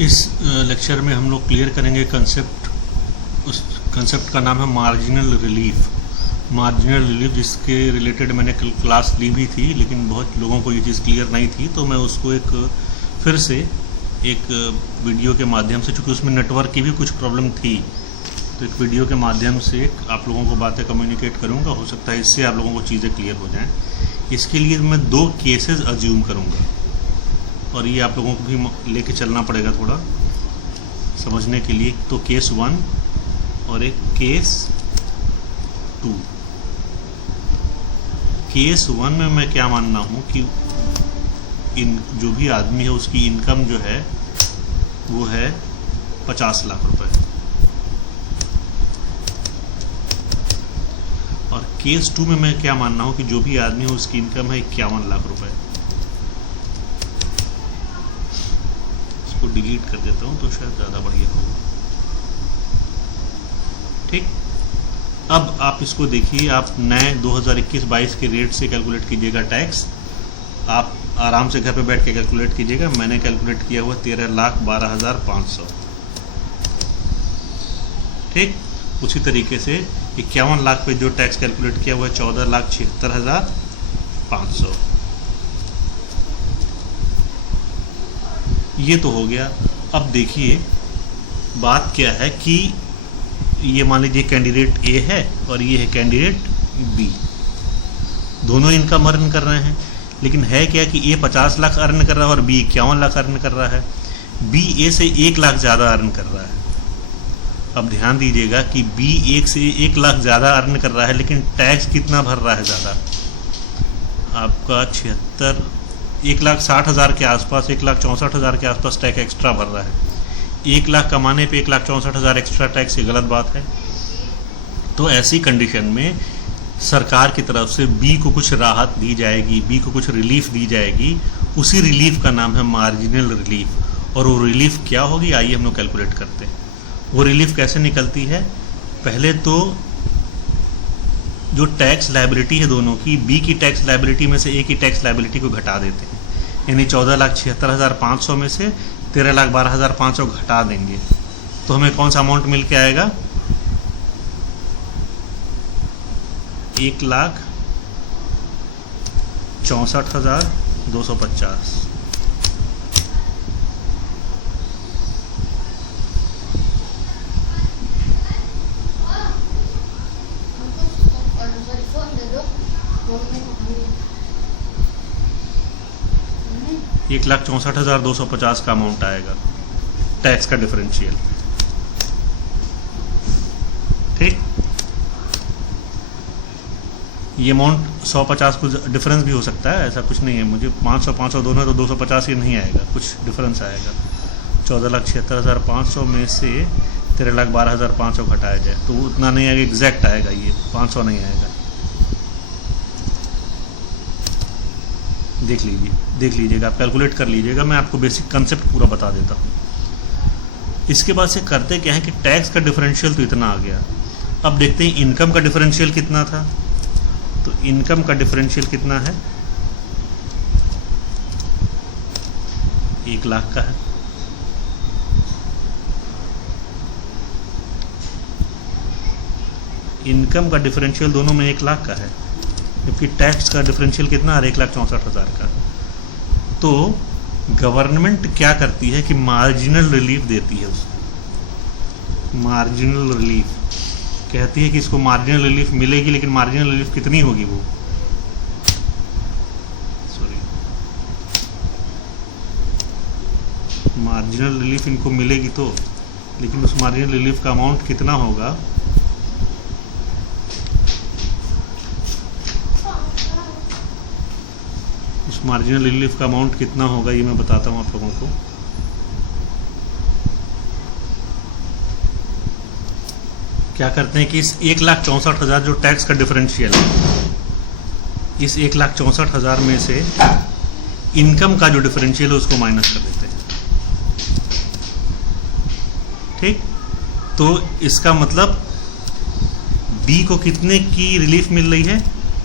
इस लेक्चर में हम लोग क्लियर करेंगे कंसेप्ट। उस कंसेप्ट का नाम है मार्जिनल रिलीफ। मार्जिनल रिलीफ जिसके रिलेटेड मैंने कल क्लास ली भी थी, लेकिन बहुत लोगों को ये चीज़ क्लियर नहीं थी, तो मैं उसको फिर से एक वीडियो के माध्यम से, चूँकि उसमें नेटवर्क की भी कुछ प्रॉब्लम थी, तो एक वीडियो के माध्यम से आप लोगों को बातें कम्युनिकेट करूँगा। हो सकता है इससे आप लोगों को चीज़ें क्लियर हो जाएँ। इसके लिए मैं 2 केसेस अज्यूम करूँगा और ये आप लोगों को भी लेके चलना पड़ेगा थोड़ा समझने के लिए। तो केस 1 और एक केस 2। केस 1 में मैं क्या मानना हूँ कि जो भी आदमी है उसकी इनकम जो है वो है 50 लाख रुपए, और केस 2 में मैं क्या मानना हूँ कि जो भी आदमी है उसकी इनकम है 51 लाख रुपए। इसको डिलीट कर देता हूँ तो शायद ज़्यादा बढ़िया होगा। ठीक, अब आप इसको देखिए, आप नए 2021-22 के रेट से कैलकुलेट कीजिएगा टैक्स। आप आराम से घर पे बैठ के कैलकुलेट कीजिएगा। मैंने कैलकुलेट किया हुआ 13,12,500। ठीक, उसी तरीके से 51 लाख पे जो टैक्स कैलकुलेट किया हुआ है 14,76,500। ये तो हो गया। अब देखिए बात क्या है कि ये मान लीजिए कैंडिडेट ए है और ये है कैंडिडेट बी। दोनों इनकम अर्न कर रहे हैं, लेकिन है क्या कि ए 50 लाख अर्न कर रहा है और बी 51 लाख अर्न कर रहा है। बी ए से 1 लाख ज़्यादा अर्न कर रहा है। अब ध्यान दीजिएगा कि बी 1 से 1 लाख ज़्यादा अर्न कर रहा है, लेकिन टैक्स कितना भर रहा है ज़्यादा? आपका 1,60,000 के आसपास, 1,64,000 के आसपास टैक्स एक्स्ट्रा भर रहा है। 1 लाख कमाने पे 1,64,000 एक्स्ट्रा टैक्स, ये गलत बात है। तो ऐसी कंडीशन में सरकार की तरफ से बी को कुछ राहत दी जाएगी, बी को कुछ रिलीफ दी जाएगी। उसी रिलीफ का नाम है मार्जिनल रिलीफ। और वो रिलीफ क्या होगी, आइए हम लोग कैलकुलेट करते हैं। वो रिलीफ कैसे निकलती है? पहले तो जो टैक्स लायबिलिटी है दोनों की, बी की टैक्स लायबिलिटी में से ए की टैक्स लायबिलिटी को घटा देते हैं, यानी 14,76,500 में से 13,12,500 घटा देंगे, तो हमें कौन सा अमाउंट मिल के आएगा? 1,64,250। $1,64,250 का अमाउंट आएगा टैक्स का डिफरेंशियल। ठीक, ये अमाउंट 150 कुछ डिफरेंस भी हो सकता है, ऐसा कुछ नहीं है। मुझे 500 दोनों तो 250 ही नहीं आएगा, कुछ डिफरेंस आएगा। 14,76,500 में से 13,12,500 घटाया जाए तो उतना नहीं आएगा, एग्जैक्ट आएगा, ये 500 नहीं आएगा। देख लीजिएगा, आप कैलकुलेट कर लीजिएगा। मैं आपको बेसिक कंसेप्ट पूरा बता देता हूँ। इसके बाद से करते क्या है कि टैक्स का डिफरेंशियल तो इतना आ गया। अब देखते हैं इनकम का डिफरेंशियल कितना था। तो इनकम का डिफरेंशियल कितना है? 1 लाख का है। इनकम का डिफरेंशियल दोनों में 1 लाख का है, जबकि टैक्स का डिफरेंशियल कितना है? 1,64,000 का। तो गवर्नमेंट क्या करती है कि मार्जिनल रिलीफ देती है उसको। मार्जिनल रिलीफ कहती है कि इसको मार्जिनल रिलीफ मिलेगी, लेकिन मार्जिनल रिलीफ कितनी होगी? वो मार्जिनल रिलीफ इनको मिलेगी तो, लेकिन उस मार्जिनल रिलीफ का अमाउंट कितना होगा? मार्जिनल रिलीफ का अमाउंट कितना होगा ये मैं बताता हूँ आप लोगों को। क्या करते हैं कि इस 1,64,000 जो टैक्स का डिफरेंशियल है, इस 1,64,000 में से इनकम का जो डिफरेंशियल है उसको माइनस कर देते हैं। ठीक, तो इसका मतलब बी को कितने की रिलीफ मिल रही है?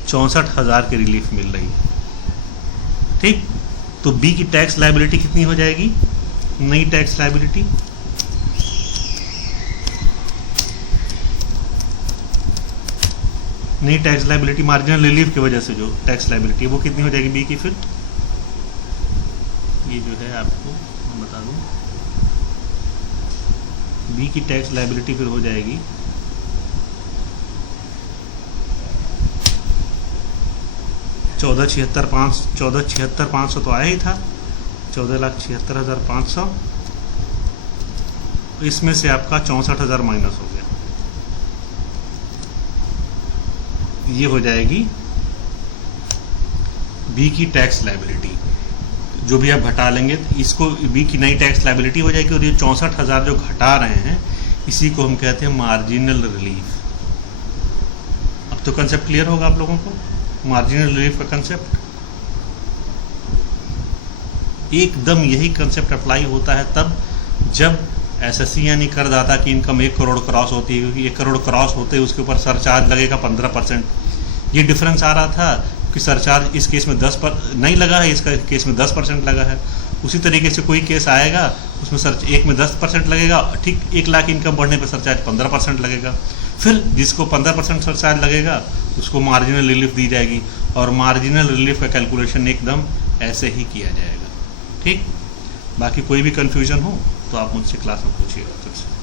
64,000 की रिलीफ मिल रही है। ठीक, तो बी की टैक्स लायबिलिटी कितनी हो जाएगी? नई टैक्स लायबिलिटी, नई टैक्स लायबिलिटी मार्जिनल रिलीफ की वजह से जो टैक्स लायबिलिटी है वो कितनी हो जाएगी बी की? फिर ये जो है आपको मैं बता दूं, बी की टैक्स लायबिलिटी फिर हो जाएगी 14,76,500 तो आया ही था, 14,76,500, इसमें से आपका 64,000 माइनस हो गया, ये हो जाएगी बी की टैक्स लायबिलिटी। जो भी आप घटा लेंगे इसको बी की नई टैक्स लायबिलिटी हो जाएगी, और ये 64,000 जो घटा रहे हैं इसी को हम कहते हैं मार्जिनल रिलीफ। अब तो कंसेप्ट क्लियर होगा आप लोगों को, मार्जिनल रिलीफ का कंसेप्ट। एकदम यही कंसेप्ट अप्लाई होता है तब जब एसएससी यानी करदाता की इनकम 1 करोड़ क्रॉस होती है, क्योंकि 1 करोड़ क्रॉस होते ही उसके ऊपर सरचार्ज लगेगा 15%। ये डिफरेंस आ रहा था कि सरचार्ज इस केस में 10 नहीं लगा है, इसका केस में 10% लगा है। उसी तरीके से कोई केस आएगा उसमें एक में 10% लगेगा, ठीक 1 लाख इनकम बढ़ने पर सरचार्ज 15% लगेगा। फिर जिसको 15% सरचार्ज लगेगा उसको मार्जिनल रिलीफ दी जाएगी, और मार्जिनल रिलीफ का कैलकुलेशन एकदम ऐसे ही किया जाएगा। ठीक, बाकी कोई भी कन्फ्यूजन हो तो आप मुझसे क्लास में पूछिएगा फिर से।